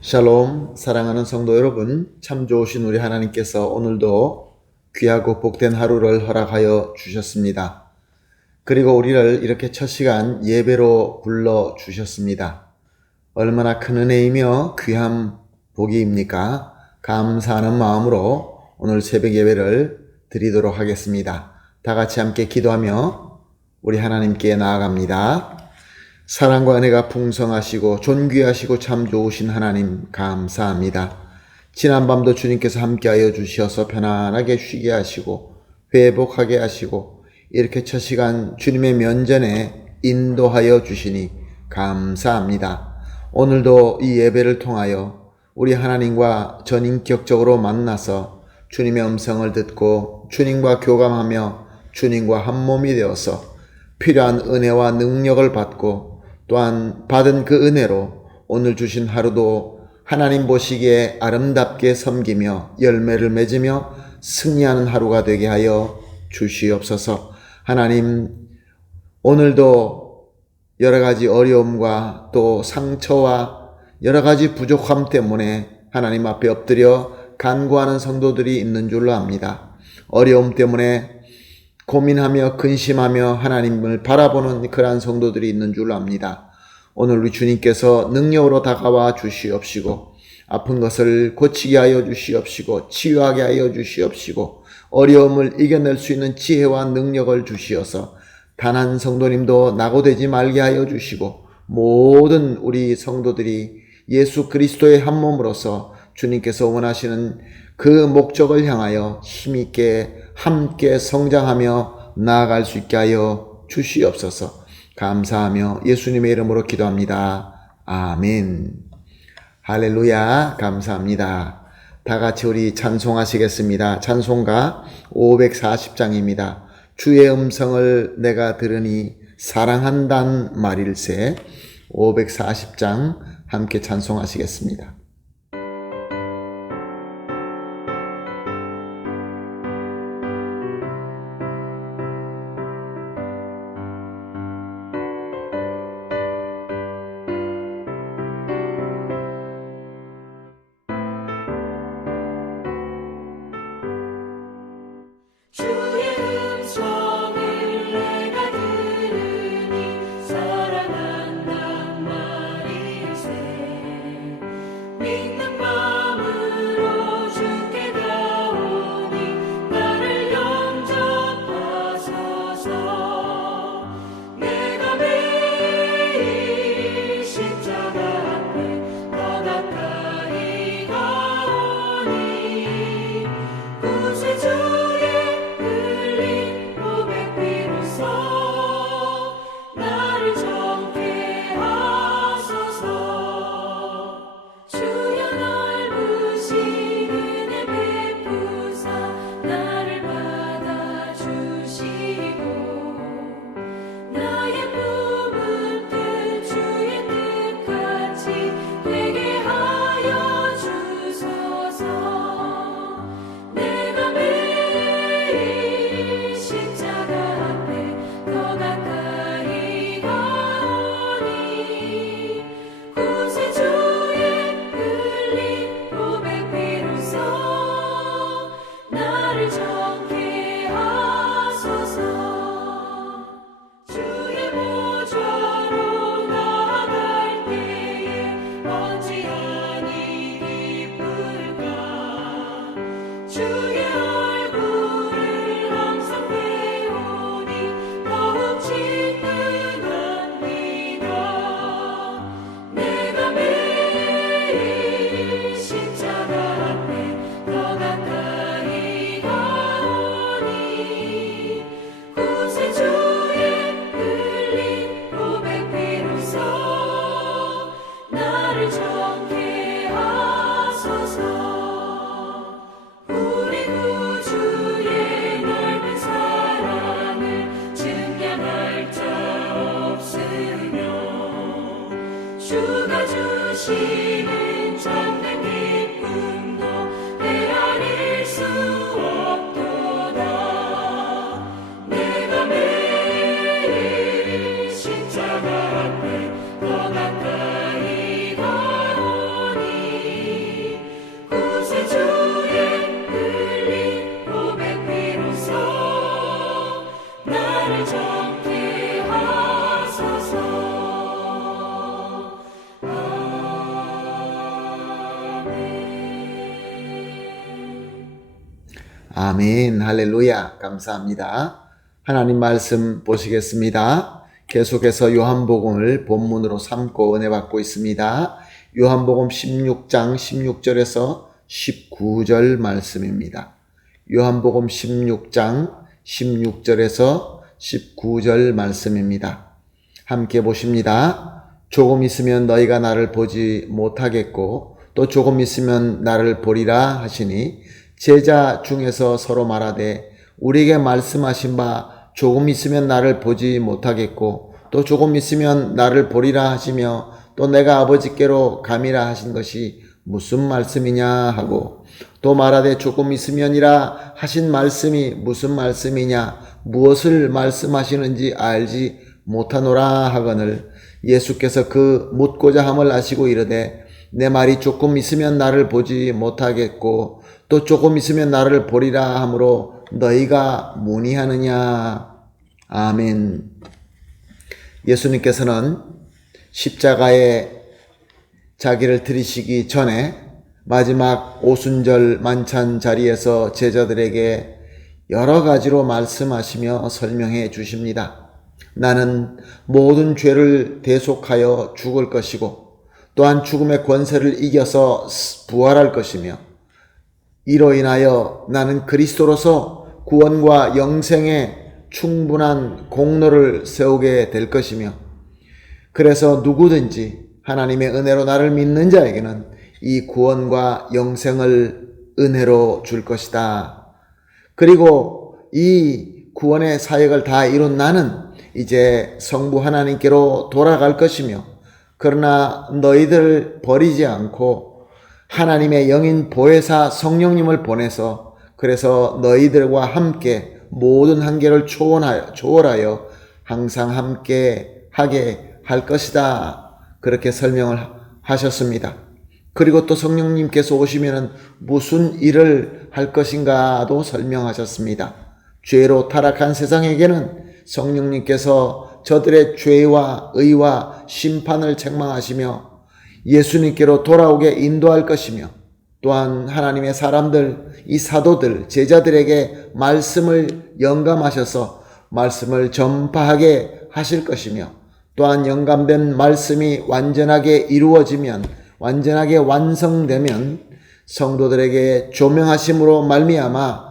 샬롬, 사랑하는 성도 여러분, 참 좋으신 우리 하나님께서 오늘도 귀하고 복된 하루를 허락하여 주셨습니다. 그리고 우리를 이렇게 첫 시간 예배로 불러 주셨습니다. 얼마나 큰 은혜이며 귀한 복이입니까? 감사하는 마음으로 오늘 새벽 예배를 드리도록 하겠습니다. 다 같이 함께 기도하며 우리 하나님께 나아갑니다. 사랑과 은혜가 풍성하시고 존귀하시고 참 좋으신 하나님 감사합니다. 지난밤도 주님께서 함께하여 주셔서 편안하게 쉬게 하시고 회복하게 하시고 이렇게 첫 시간 주님의 면전에 인도하여 주시니 감사합니다. 오늘도 이 예배를 통하여 우리 하나님과 전인격적으로 만나서 주님의 음성을 듣고 주님과 교감하며 주님과 한 몸이 되어서 필요한 은혜와 능력을 받고 또한 받은 그 은혜로 오늘 주신 하루도 하나님 보시기에 아름답게 섬기며 열매를 맺으며 승리하는 하루가 되게 하여 주시옵소서. 하나님, 오늘도 여러 가지 어려움과 또 상처와 여러 가지 부족함 때문에 하나님 앞에 엎드려 간구하는 성도들이 있는 줄로 압니다. 어려움 때문에 고민하며 근심하며 하나님을 바라보는 그러한 성도들이 있는 줄 압니다. 오늘 우리 주님께서 능력으로 다가와 주시옵시고 아픈 것을 고치게 하여 주시옵시고 치유하게 하여 주시옵시고 어려움을 이겨낼 수 있는 지혜와 능력을 주시어서 단 한 성도님도 낙오되지 말게 하여 주시고 모든 우리 성도들이 예수 그리스도의 한 몸으로서 주님께서 원하시는 그 목적을 향하여 힘있게 함께 성장하며 나아갈 수 있게 하여 주시옵소서. 감사하며 예수님의 이름으로 기도합니다. 아멘. 할렐루야. 감사합니다. 다 같이 우리 찬송하시겠습니다. 찬송가 540장입니다. 주의 음성을 내가 들으니 사랑한단 말일세. 540장 함께 찬송하시겠습니다. 십자가 앞에 더 가까이 가오니 아멘, 할렐루야, 감사합니다. 하나님 말씀 보시겠습니다. 계속해서 요한복음을 본문으로 삼고 은혜 받고 있습니다. 요한복음 16장 16절에서 19절 말씀입니다. 요한복음 16장 16절에서 19절 말씀입니다. 함께 보십니다. 조금 있으면 너희가 나를 보지 못하겠고 또 조금 있으면 나를 보리라 하시니 제자 중에서 서로 말하되 우리에게 말씀하신 바 조금 있으면 나를 보지 못하겠고 또 조금 있으면 나를 보리라 하시며 또 내가 아버지께로 가미라 하신 것이 무슨 말씀이냐 하고 또 말하되 조금 있으면이라 하신 말씀이 무슨 말씀이냐 무엇을 말씀하시는지 알지 못하노라 하거늘 예수께서 그 묻고자 함을 아시고 이르되 내 말이 조금 있으면 나를 보지 못하겠고 또 조금 있으면 나를 보리라 하므로 너희가 문의하느냐. 아멘. 예수님께서는 십자가에 자기를 들이시기 전에 마지막 오순절 만찬 자리에서 제자들에게 여러 가지로 말씀하시며 설명해 주십니다. 나는 모든 죄를 대속하여 죽을 것이고 또한 죽음의 권세를 이겨서 부활할 것이며 이로 인하여 나는 그리스도로서 구원과 영생에 충분한 공로를 세우게 될 것이며 그래서 누구든지 하나님의 은혜로 나를 믿는 자에게는 이 구원과 영생을 은혜로 줄 것이다. 그리고 이 구원의 사역을 다 이룬 나는 이제 성부 하나님께로 돌아갈 것이며 그러나 너희들을 버리지 않고 하나님의 영인 보혜사 성령님을 보내서 그래서 너희들과 함께 모든 한계를 초월하여 항상 함께 하게 할 것이다. 그렇게 설명을 하셨습니다. 그리고 또 성령님께서 오시면 무슨 일을 할 것인가도 설명하셨습니다. 죄로 타락한 세상에게는 성령님께서 저들의 죄와 의와 심판을 책망하시며 예수님께로 돌아오게 인도할 것이며 또한 하나님의 사람들, 이 사도들, 제자들에게 말씀을 영감하셔서 말씀을 전파하게 하실 것이며 또한 영감된 말씀이 완전하게 이루어지면 완전하게 완성되면 성도들에게 조명하심으로 말미암아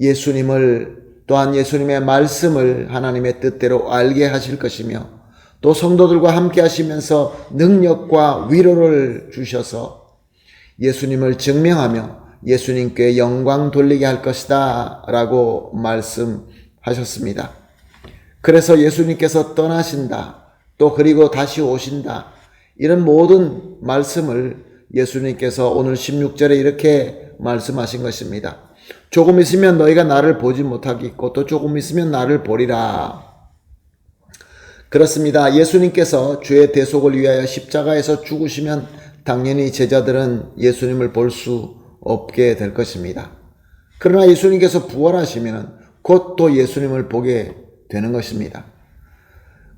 예수님을 또한 예수님의 말씀을 하나님의 뜻대로 알게 하실 것이며 또 성도들과 함께 하시면서 능력과 위로를 주셔서 예수님을 증명하며 예수님께 영광 돌리게 할 것이다 라고 말씀하셨습니다. 그래서 예수님께서 떠나신다 또 그리고 다시 오신다 이런 모든 말씀을 예수님께서 오늘 16절에 이렇게 말씀하신 것입니다. 조금 있으면 너희가 나를 보지 못하겠고 또 조금 있으면 나를 보리라. 그렇습니다. 예수님께서 죄의 대속을 위하여 십자가에서 죽으시면 당연히 제자들은 예수님을 볼 수 없게 될 것입니다. 그러나 예수님께서 부활하시면 곧 또 예수님을 보게 되는 것입니다.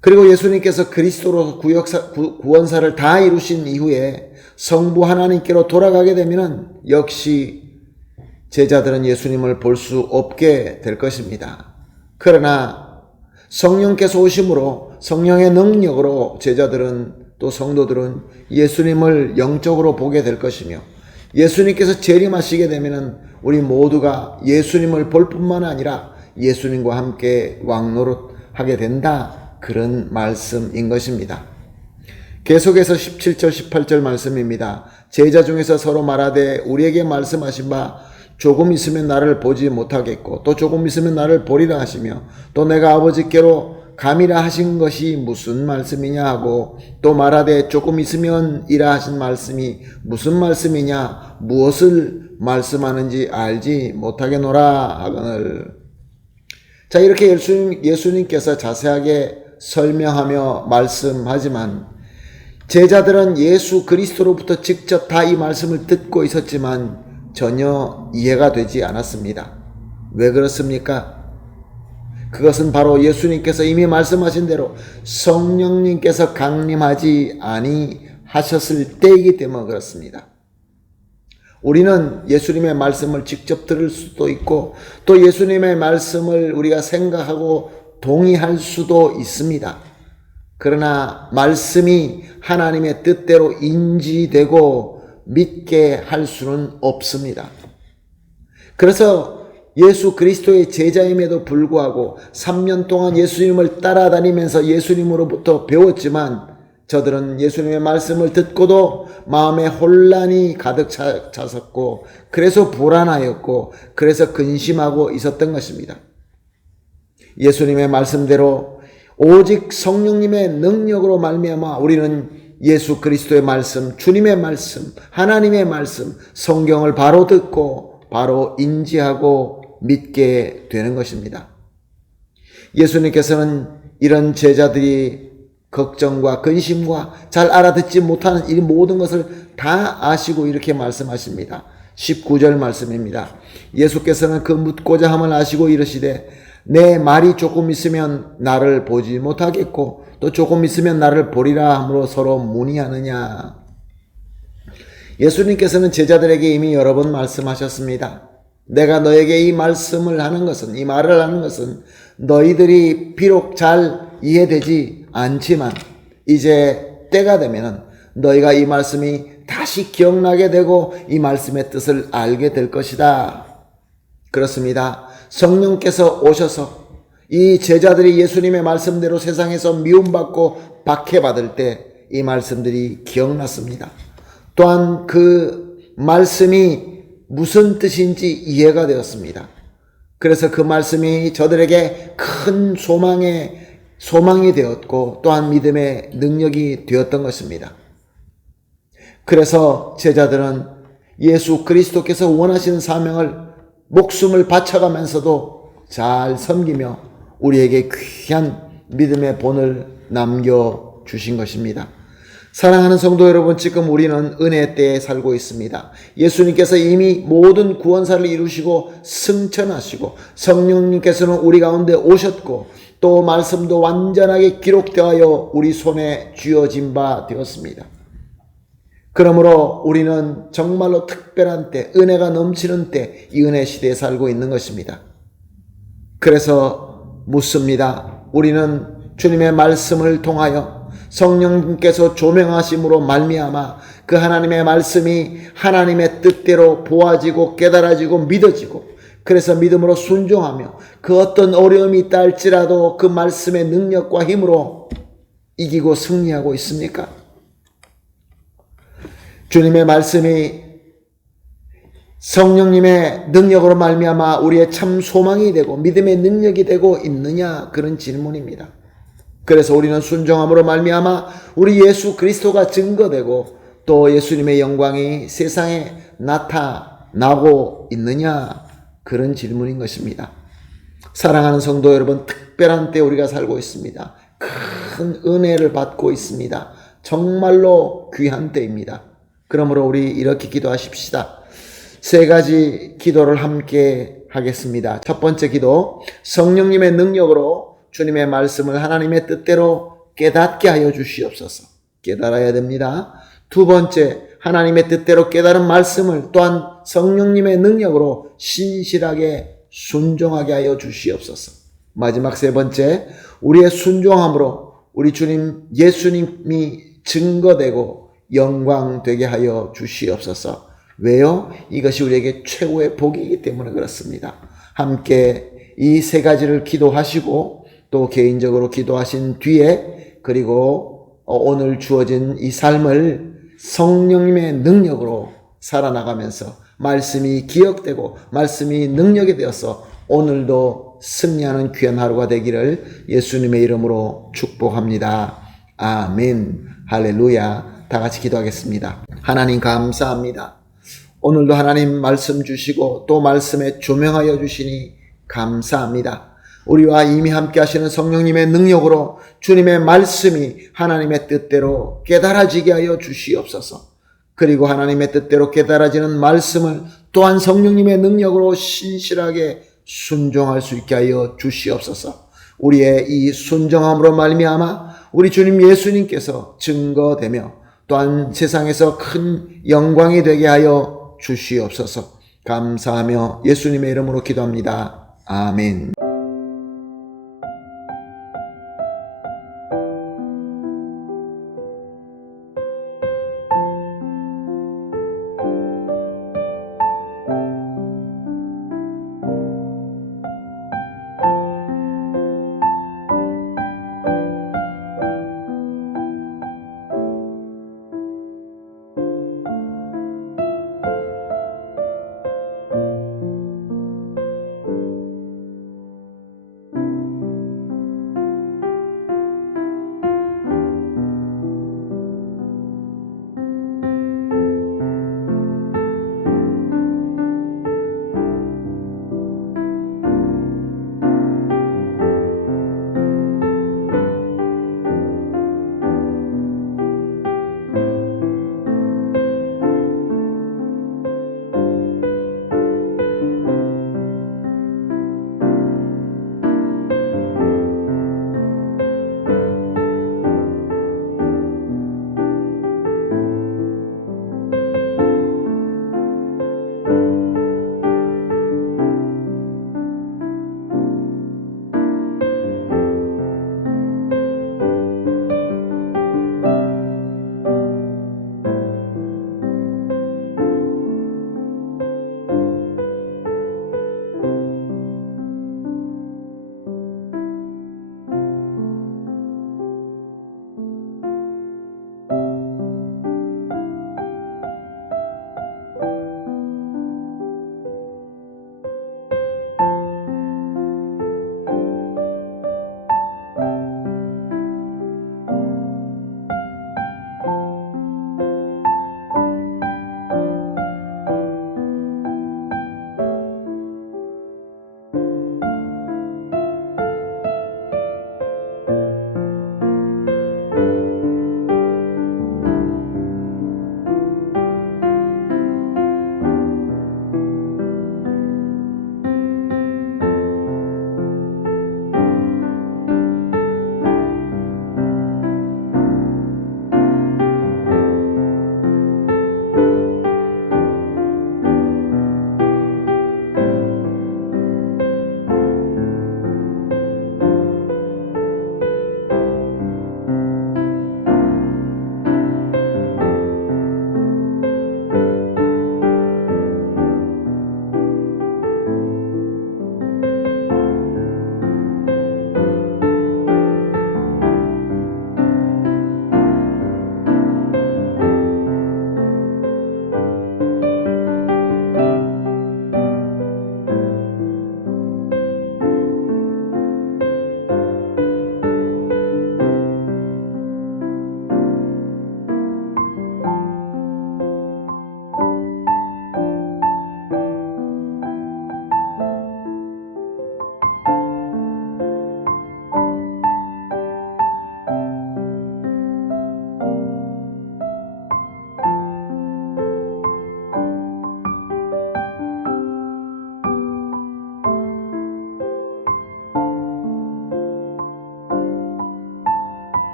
그리고 예수님께서 그리스도로 구원사를 다 이루신 이후에 성부 하나님께로 돌아가게 되면 역시 제자들은 예수님을 볼 수 없게 될 것입니다. 그러나 성령께서 오심으로 성령의 능력으로 제자들은 또 성도들은 예수님을 영적으로 보게 될 것이며 예수님께서 재림하시게 되면 우리 모두가 예수님을 볼 뿐만 아니라 예수님과 함께 왕노릇하게 된다. 그런 말씀인 것입니다. 계속해서 17절 18절 말씀입니다. 제자 중에서 서로 말하되 우리에게 말씀하신 바 조금 있으면 나를 보지 못하겠고 또 조금 있으면 나를 보리라 하시며 또 내가 아버지께로 가미라 하신 것이 무슨 말씀이냐 하고 또 말하되 조금 있으면 이라 하신 말씀이 무슨 말씀이냐 무엇을 말씀하는지 알지 못하겠노라 하거늘. 자, 이렇게 예수님께서 자세하게 설명하며 말씀하지만 제자들은 예수 그리스도로부터 직접 다 이 말씀을 듣고 있었지만 전혀 이해가 되지 않았습니다. 왜 그렇습니까? 그것은 바로 예수님께서 이미 말씀하신 대로 성령님께서 강림하지 아니하셨을 때이기 때문에 그렇습니다. 우리는 예수님의 말씀을 직접 들을 수도 있고 또 예수님의 말씀을 우리가 생각하고 동의할 수도 있습니다. 그러나 말씀이 하나님의 뜻대로 인지되고 믿게 할 수는 없습니다. 그래서 예수 그리스도의 제자임에도 불구하고 3년 동안 예수님을 따라다니면서 예수님으로부터 배웠지만 저들은 예수님의 말씀을 듣고도 마음에 혼란이 가득 찼었고 그래서 불안하였고 그래서 근심하고 있었던 것입니다. 예수님의 말씀대로 오직 성령님의 능력으로 말미암아 우리는 예수 그리스도의 말씀, 주님의 말씀, 하나님의 말씀, 성경을 바로 듣고 바로 인지하고 믿게 되는 것입니다. 예수님께서는 이런 제자들이 걱정과 근심과 잘 알아듣지 못하는 이 모든 것을 다 아시고 이렇게 말씀하십니다. 19절 말씀입니다. 예수께서는 그 묻고자 함을 아시고 이르시되 내 말이 조금 있으면 나를 보지 못하겠고 또 조금 있으면 나를 보리라 함으로 서로 문의하느냐. 예수님께서는 제자들에게 이미 여러 번 말씀하셨습니다. 내가 너에게 이 말씀을 하는 것은, 이 말을 하는 것은 너희들이 비록 잘 이해되지 않지만 이제 때가 되면 너희가 이 말씀이 다시 기억나게 되고 이 말씀의 뜻을 알게 될 것이다. 그렇습니다. 성령께서 오셔서 이 제자들이 예수님의 말씀대로 세상에서 미움받고 박해받을 때 이 말씀들이 기억났습니다. 또한 그 말씀이 무슨 뜻인지 이해가 되었습니다. 그래서 그 말씀이 저들에게 큰 소망이 되었고 또한 믿음의 능력이 되었던 것입니다. 그래서 제자들은 예수 그리스도께서 원하시는 사명을 목숨을 바쳐가면서도 잘 섬기며 우리에게 귀한 믿음의 본을 남겨주신 것입니다. 사랑하는 성도 여러분, 지금 우리는 은혜 때에 살고 있습니다. 예수님께서 이미 모든 구원사를 이루시고 승천하시고 성령님께서는 우리 가운데 오셨고 또 말씀도 완전하게 기록되어 우리 손에 쥐어진 바 되었습니다. 그러므로 우리는 정말로 특별한 때, 은혜가 넘치는 때 이 은혜 시대에 살고 있는 것입니다. 그래서 묻습니다. 우리는 주님의 말씀을 통하여 성령님께서 조명하심으로 말미암아 그 하나님의 말씀이 하나님의 뜻대로 보아지고 깨달아지고 믿어지고 그래서 믿음으로 순종하며 그 어떤 어려움이 있다 할지라도 그 말씀의 능력과 힘으로 이기고 승리하고 있습니까? 주님의 말씀이 성령님의 능력으로 말미암아 우리의 참 소망이 되고 믿음의 능력이 되고 있느냐, 그런 질문입니다. 그래서 우리는 순종함으로 말미암아 우리 예수 그리스도가 증거되고 또 예수님의 영광이 세상에 나타나고 있느냐, 그런 질문인 것입니다. 사랑하는 성도 여러분, 특별한 때 우리가 살고 있습니다. 큰 은혜를 받고 있습니다. 정말로 귀한 때입니다. 그러므로 우리 이렇게 기도하십시다. 세 가지 기도를 함께 하겠습니다. 첫 번째 기도, 성령님의 능력으로 주님의 말씀을 하나님의 뜻대로 깨닫게 하여 주시옵소서. 깨달아야 됩니다. 두 번째, 하나님의 뜻대로 깨달은 말씀을 또한 성령님의 능력으로 신실하게 순종하게 하여 주시옵소서. 마지막 세 번째, 우리의 순종함으로 우리 주님 예수님이 증거되고 영광되게 하여 주시옵소서. 왜요? 이것이 우리에게 최고의 복이기 때문에 그렇습니다. 함께 이 세 가지를 기도하시고 또 개인적으로 기도하신 뒤에 그리고 오늘 주어진 이 삶을 성령님의 능력으로 살아나가면서 말씀이 기억되고 말씀이 능력이 되어서 오늘도 승리하는 귀한 하루가 되기를 예수님의 이름으로 축복합니다. 아멘. 할렐루야. 다 같이 기도하겠습니다. 하나님 감사합니다. 오늘도 하나님 말씀 주시고 또 말씀에 조명하여 주시니 감사합니다. 우리와 이미 함께 하시는 성령님의 능력으로 주님의 말씀이 하나님의 뜻대로 깨달아지게 하여 주시옵소서. 그리고 하나님의 뜻대로 깨달아지는 말씀을 또한 성령님의 능력으로 신실하게 순종할 수 있게 하여 주시옵소서. 우리의 이 순종함으로 말미암아 우리 주님 예수님께서 증거되며 또한 세상에서 큰 영광이 되게 하여 주시옵소서. 감사하며 예수님의 이름으로 기도합니다. 아멘.